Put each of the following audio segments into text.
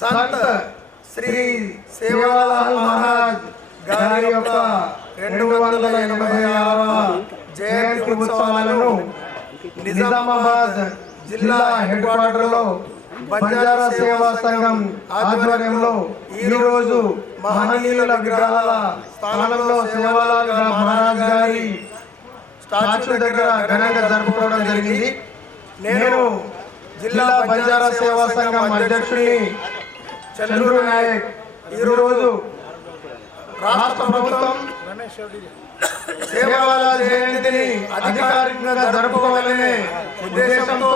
సంత్ శ్రీ సేవాలాల్ మహారాజ్ గారి యొక్క రెండు వందల ఎనభై ఆరవ జయంతి ఉత్సవాలను నిజామాబాద్ జిల్లా హెడ్ క్వార్టర్లో బంజారా సేవా సంఘం ఆధ్వర్యంలో ఈ రోజు మహనీయుల విగ్రహాల స్థానంలో సేవాలాల్ మహారాజ్ గారి స్టాచ్యూ దగ్గర ఘనంగా జరుపుకోవడం జరిగింది. నేను జిల్లా బంజారా సేవా సంఘం అధ్యక్షుడిని చంద్రు నాయక్. ఈరోజు రాష్ట్ర ప్రభుత్వం సేవాల జయంతిని అధికారికంగా జరుపుకోవాలనే ఉద్దేశంతో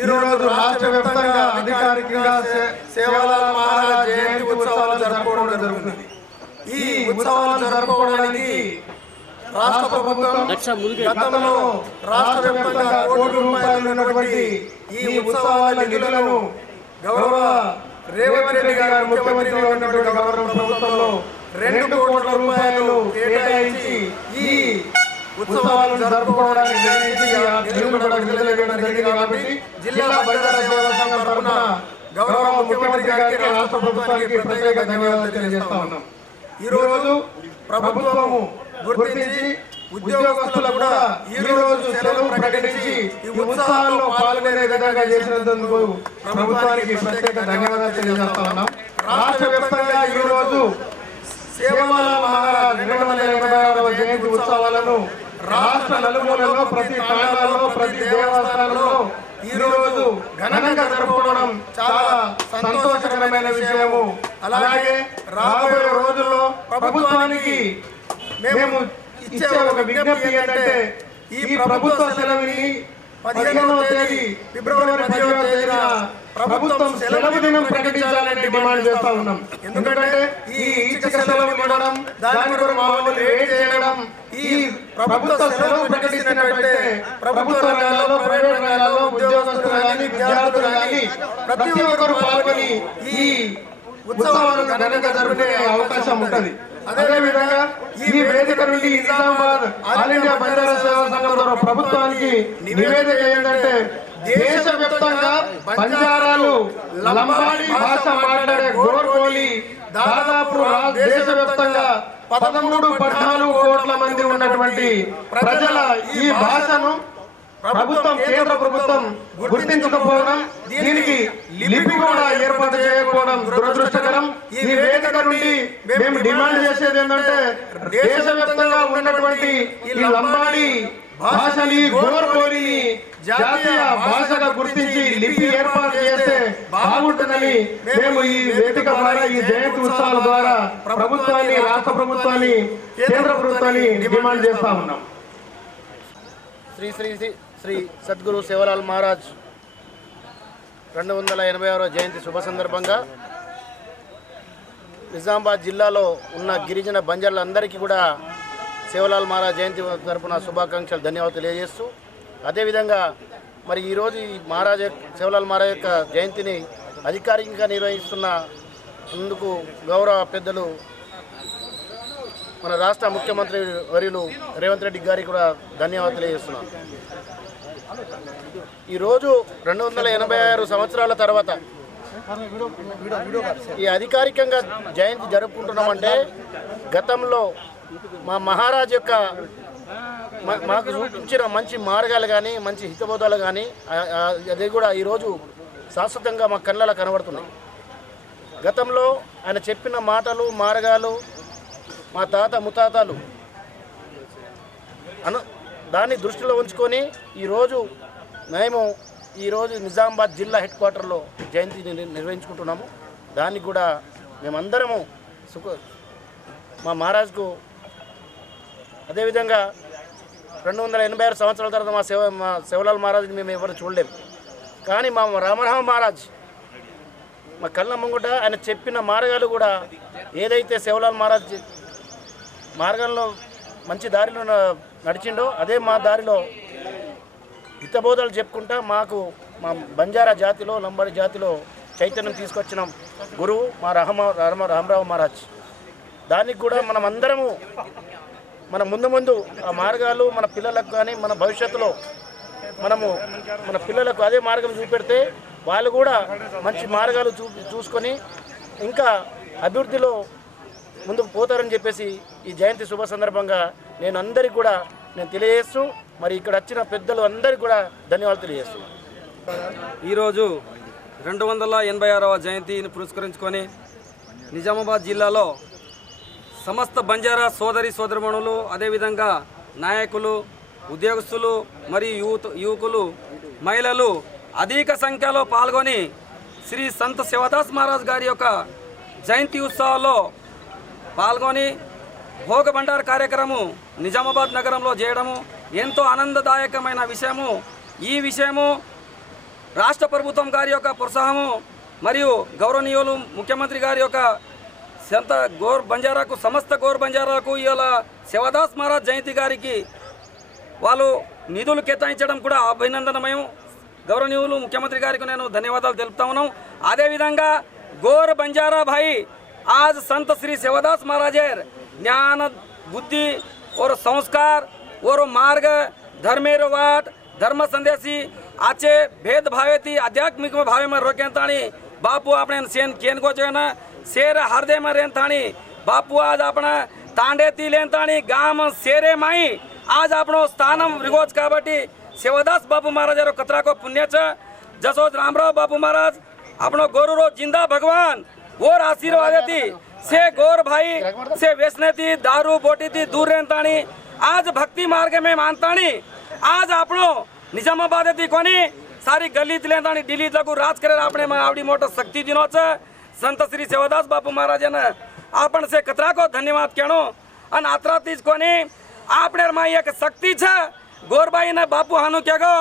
ఈరోజు రాష్ట్ర వ్యాప్తంగా అధికారికంగా సేవాల సేవాలాల్ మహారాజ్ జయంతి ఉత్సవాలు జరుపుకోవడం జరుగుతుంది. ఈ ఉత్సవాలు జరుపుకోవడానికి రాష్ట్ర ప్రభుత్వం గతంలో రాష్ట్ర వ్యాప్తంగా కోటి రూపాయలు ఈ ఉత్సవాల నిధులను గౌరవ రేవంత్ రెడ్డి గారు ముఖ్యమంత్రిగా ఉన్నటువంటి గౌరవ ప్రభుత్వంలో రెండు కోట్ల రూపాయలు కేటాయించి ఈ ఉత్సవాలను జరుపుకోవడానికి జరిగింది కాబట్టి జిల్లా బంజారా సేవా సంఘం తరఫున గౌరవ ముఖ్యమంత్రి గారికి రాష్ట్ర ప్రభుత్వానికి ప్రత్యేక ధన్యవాదాలు తెలియజేస్తా ఉన్నాం. ఈ రోజు ప్రభుత్వము గుర్తించి ఉద్యోగస్తులు కూడా ఈ రోజు సెలవు ప్రకటించి ఈ ఉత్సవాల్లో పాల్గొనే విధంగా చేసినందుకు ప్రభుత్వానికి ప్రత్యేక ధన్యవాదాలు తెలియజేస్తా ఉన్నాం. రాష్ట్ర వ్యాప్తంగా ఈ రోజు సేవల మహారాజ్ జయంతి ఉత్సవాలను రాష్ట్ర నలుమూలలో ప్రతి తాళాలలో ప్రతి దేవస్థానంలో ఈ రోజు ఘనంగా జరుపుకోవడం చాలా సంతోషకరమైన విషయము. అలాగే రాబోయే రోజుల్లో ప్రభుత్వానికి మేము ఇచ్చే ఒక విజ్ఞప్తి ఏంటంటే ఈ ప్రభుత్వ సెలవుని పదిహేనవ తేదీ ఫిబ్రవరి పదిహేనవ తేదీన ప్రభుత్వం సెలవు దినం ప్రకటించాలని డిమాండ్ చేస్తా ఉన్నాం. ఎందుకంటే ఈ ఇచ్చిక సెలవు ఇవ్వడం దాని కొరకు మామూలు వెయిట్ చేయడం ఈ ప్రభుత్వ సెలవు ప్రకటిస్తున్నట్లయితే ప్రభుత్వ రంగాల్లో ప్రైవేట్ రంగాల్లో ఉద్యోగస్తులు కానీ విద్యార్థులు కానీ ప్రతి ఒక్కరు పాల్గొని ఈ ఉత్సవాలను ఘనంగా జరుపుకునే అవకాశం ఉంటది. అదే విధంగా ఈ వేదిక నుండి నిజామాబాద్ ఆల్ ఇండియా బంజారా సేవా సంఘం ద్వారా ప్రభుత్వానికి నివేదిక ఏంటంటే దేశవ్యాప్తంగా బంజారాలు లంబాడి భాష మాట్లాడే గోర్గోలి దాదాపు దేశవ్యాప్తంగా పదమూడు పద్నాలుగు కోట్ల మంది ఉన్నటువంటి ప్రజల ఈ భాషను ప్రభుత్వం కేంద్ర ప్రభుత్వం గుర్తించకపోవడం దీనికి లిపి కూడా ఏర్పాటు చేయకపోవడం దురదృష్టకరం. ఈ వేదిక నుండి మేము డిమాండ్ చేసేది ఏంటంటే దేశవ్యాప్తంగా ఉన్నటువంటి ఈ లంబాడి భాషని గోర్గోలిని జాతీయ భాషగా గుర్తించి లిపి ఏర్పాటు చేస్తే బాగుంటుందని మేము ఈ వేదిక ద్వారా ఈ జయంతి ఉత్సవాల ద్వారా ప్రభుత్వాన్ని రాష్ట్ర ప్రభుత్వాన్ని కేంద్ర ప్రభుత్వాన్ని డిమాండ్ చేస్తా ఉన్నాం. శ్రీ శ్రీ శ్రీ శ్రీ సద్గురు శివలాల్ మహారాజ్ రెండు వందల ఎనభై ఆరో జయంతి శుభ సందర్భంగా నిజామాబాద్ జిల్లాలో ఉన్న గిరిజన బంజర్లందరికీ కూడా శివలాల్ మహారాజ్ జయంతి తరపున శుభాకాంక్షలు ధన్యవాదాలు తెలియజేస్తూ అదేవిధంగా మరి ఈరోజు ఈ మహారాజ్ శివలాల్ మహారాజ్ యొక్క జయంతిని అధికారికంగా నిర్వహిస్తున్న అందుకు గౌరవ పెద్దలు మన రాష్ట్ర ముఖ్యమంత్రి వర్యులు రేవంత్ రెడ్డి గారికి కూడా ధన్యవాదాలు తెలియజేస్తున్నాను ఈరోజు రెండు వందల ఎనభై ఆరు సంవత్సరాల తర్వాత ఈ అధికారికంగా జయంతి జరుపుకుంటున్నామంటే గతంలో మా మహారాజ్ యొక్క మాకు చూపించిన మంచి మార్గాలు కానీ మంచి హితబోధాలు కానీ అది కూడా ఈరోజు శాశ్వతంగా మా కళ్ళలో కనబడుతున్నాయి. గతంలో ఆయన చెప్పిన మాటలు మార్గాలు మా తాత ముతాతలు. అను దాన్ని దృష్టిలో ఉంచుకొని ఈరోజు మేము ఈరోజు నిజామాబాద్ జిల్లా హెడ్ క్వార్టర్లో జయంతి నిర్వహించుకుంటున్నాము. దానికి కూడా మేమందరము సుఖ మా మహారాజ్కు అదేవిధంగా రెండు వందల ఎనభై ఆరు సంవత్సరాల తర్వాత మా సేవ మా శివలాల్ మహారాజ్ని మేము ఎవరు చూడలేము కానీ మా రామరామ మహారాజ్ మా కళ్ళ ముంగుట ఆయన చెప్పిన మార్గాలు కూడా ఏదైతే శివలాల్ మహారాజ్ మార్గంలో మంచి దారిలో న- నడిచిండో అదే మా దారిలో హితబోధలు చెప్పుకుంటా మాకు మా బంజారా జాతిలో లంబాడి జాతిలో చైతన్యం తీసుకొచ్చిన గురువు మా రహమ రామ రామరావు మహారాజ్. దానికి కూడా మనం అందరము మన ముందు ముందు ఆ మార్గాలు మన పిల్లలకు కానీ మన భవిష్యత్తులో మనము మన పిల్లలకు అదే మార్గం చూపెడితే వాళ్ళు కూడా మంచి మార్గాలు చూ చూసుకొని ఇంకా అభివృద్ధిలో ముందుకు పోతారని చెప్పేసి ఈ జయంతి శుభ సందర్భంగా నేను అందరికి కూడా నేను తెలియజేస్తూ మరి ఇక్కడ వచ్చిన పెద్దలు అందరికీ కూడా ధన్యవాదాలు తెలియజేస్తూ. ఈరోజు రెండు వందల ఎనభై ఆరవ జయంతిని పురస్కరించుకొని నిజామాబాద్ జిల్లాలో సమస్త బంజారా సోదరి సోదరిమణులు అదేవిధంగా నాయకులు ఉద్యోగస్తులు మరియు యూత్ యువకులు మహిళలు అధిక సంఖ్యలో పాల్గొని శ్రీ సంత శివదాస్ మహారాజ్ గారి యొక్క జయంతి ఉత్సవాల్లో పాల్గొని భోగ భండార కార్యక్రమం నిజామాబాద్ నగరంలో చేయడము ఎంతో ఆనందదాయకమైన విషయము. ఈ విషయము రాష్ట్ర ప్రభుత్వం గారి యొక్క ప్రోత్సాహము మరియు గౌరవనీయులు ముఖ్యమంత్రి గారి యొక్క సంత గోర్ బంజారాకు సమస్త గోర్ బంజారాకు ఇవాళ శివదాస్ మహారాజ్ జయంతి గారికి వాళ్ళు నిధులు కేటాయించడం కూడా అభినందనమయం. గౌరవనీయులు ముఖ్యమంత్రి గారికి నేను ధన్యవాదాలు తెలుపుతా ఉన్నాం. అదేవిధంగా గోర్ బంజారా आज संत श्री सेवादास महाराजेर ज्ञान, बुद्धि और संस्कार और मार्ग धर्मेर वाट ધર્મ સંદેશી આચે ભેદ ભાવેથી આધ્યાત્મિક ભાવેમાં રોકેતાણી બાપુ આપણે સેન કેન ગોચેના શેર હૃદયમાં રેનતાણી બાપુ આજ આપણા તાંડેથી લેનતાણી ગામ શેરે માઈ આજ આપણો સ્થાનમ રિગોજ કાબટી સેવાદાસ બાપુ મહારાજ કતરાકો પુણ્ય છે જસોજ રામરાવ બાપુ મહારાજ આપણો ગોરુરો જિંદા ભગવાન ઓર આશીર્વાદ હતી से गौर भाई से व्यसनेती दारू बोटी थी दूर रहताणी आज भक्ति मार्ग में मानताणी आज આપણો નિઝામાબાદ હતી કોની સારી ગલીત લેતાણી દિલ્હી લગુ રાજ કરે આપણે માં આવડી મોટો શક્તિ દિનો છે સંત શ્રી સેવાદાસ બાપુ મહારાજને આપણ સે કતરાકો ધન્યવાદ કહેણો અને આતરાથી જ કોની આપણે માં એક શક્તિ છે ગોરબાઈ ને બાપુ હાનું કેગો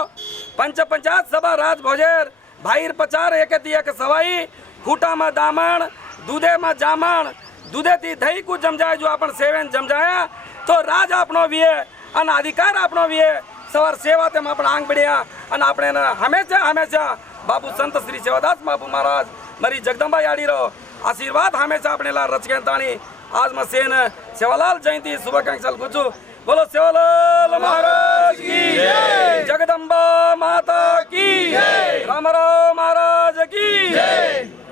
પંચ પંચાયત સભા રાજ ભોજેર ભાઈર પચાર એકેથી એક સવાઈ ખૂટામાં દામણ, દૂધેમાં જામણ, દૂધેથી દહીં કુ જમજાય જો આપણ સેવેન જમજાયા, તો રાજ આપણો વિયે અને અધિકાર આપણો વિયે. સવાર સેવા તેમ આપણે આંગ પડ્યા અને આપણે એને હંમેશા હંમેશા બાપુ સંત શ્રી સેવાદાસ બાપુ મહારાજ મારી જગદંબા યાડી રહો આશીર્વાદ હંમેશા આપણે લા રચકે તાણી આજમાં સેન સેવાલાલ જયંતિ શુભાકાંક્ષા લખું છું બોલો સેવાલાલ મહારાજ કી જગદંબા માતા કી રામ રાવ મહારાજ કી